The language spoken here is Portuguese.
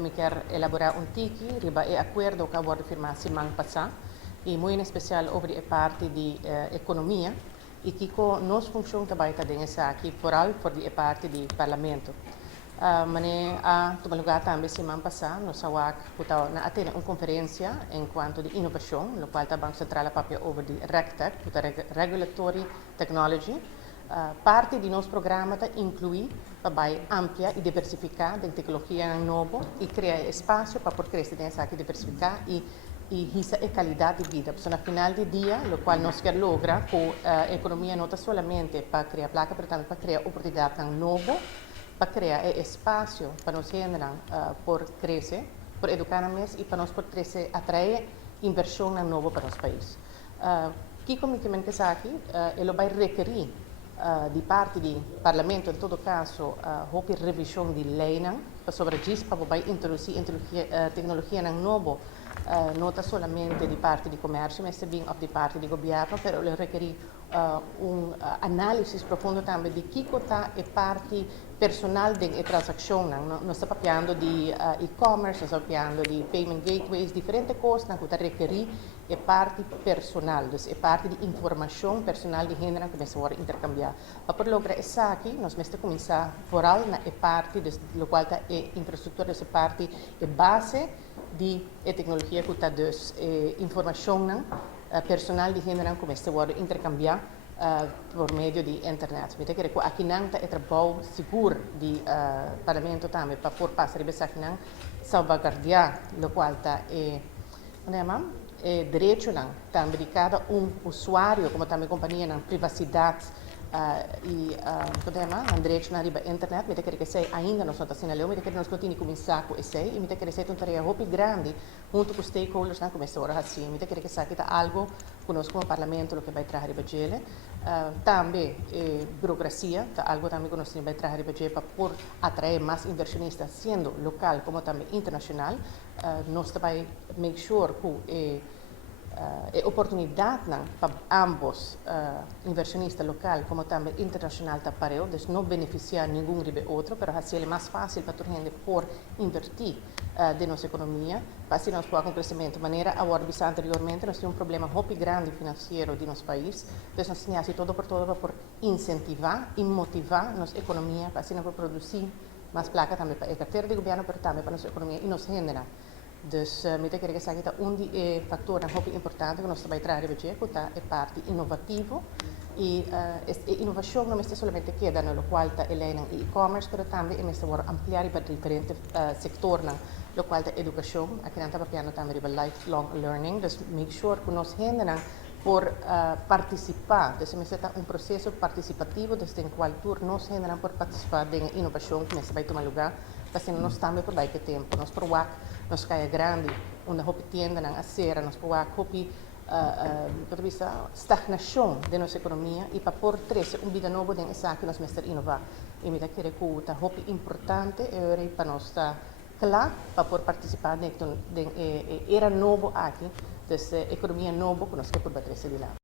me quer elaborar tiki, riba acordo que acabou de firmar semana passada, e muito em especial sobre a parte de economia, e que nos funciona também aqui, por a parte do parlamento. Tomou lugar também semana passada, no SAWAC, na atende uma conferência enquanto de inovação, no qual a Banco Central papel over de RegTech, Regulatory Technology. Parte do nosso programa inclui para ampliar e diversificar a tecnologia nova e criar espaço para poder crescer aqui diversificar e isso é qualidade de vida. Porque no final do dia, o qual nós queremos lograr com a economia não somente para criar placa, mas também para criar oportunidades novas, para criar espaço para nós por crescer, por educar mais e para nós por crescer, atrair inversão nova para o nosso país. Que comunicamente que está aqui, ele vai requerir de parte do Parlamento, em todo caso, houve revisão de lei sobre isso, para introduzir tecnologia nova, não somente de parte do comércio, mas também de parte do governo, mas ele requer análise profundo também de que está a parte personal da transação. Nós estamos falando de e-commerce, nós estamos falando de payment gateways, diferentes coisas que requerem a parte personal, a parte de informação personal de gênero que nós vamos intercambiar. Para lograr isso aqui, nós vamos começar por na parte do qual está a infraestrutura, essa parte é base de tecnologia que está informação personal de gênero que nós vamos intercambiar por meio de internet. Aqui não é trabalho seguro do parlamento também para por passar a aqui salvaguardar o qual está direito também de cada usuário, como também companhia na privacidade direito na internet, me quer que sei ainda não está sendo me quer nós continuar começar com isso e me quer ser uma tarefa muito grande junto com os stakeholders na começar agora assim, me quer que sei que está algo conosco como parlamento o que vai trazer para ele também burocracia, está algo também que nós vai trazer para ele para por atrair mais inversionistas sendo local como também internacional, nós também make sure que oportunidade para ambos inversionistas local como também internacional para eles não beneficiar nenhum ribe outro, mas assim é mais fácil para a gente por invertir de nossa economia, para assim nós podemos crescimento. De maneira a vista anteriormente, nós temos problema muito grande financeiro de nosso país, então nós temos todo por todo para incentivar e motivar nossa economia, para assim nós produzir mais placa também para a carteira de governo, mas também para nossa economia e nos genera. Dus me quer que sei que é fator muito importante que nós também trazemos que é parte inovativa e inovação não é somente queda no qual está elena e-commerce, mas também é necessário ampliar para diferentes setores, no qual está educação, aqui não está papiando também para lifelong learning, dus make sure que nós generam por participar, dus é processo participativo, dus em qual nós generam por participar da inovação que vai tomar lugar, assim nós também por baixo tempo, nós provar nós caia grande, onde a tienda na acera, nós provar que stagnação da nossa economia e para pôr vida nova dentro dessa que nós vamos inovar. E me dá que é muito importante para nós estar claro para poder participar da era nova aqui, dessa economia nova que nós queremos bater de lá.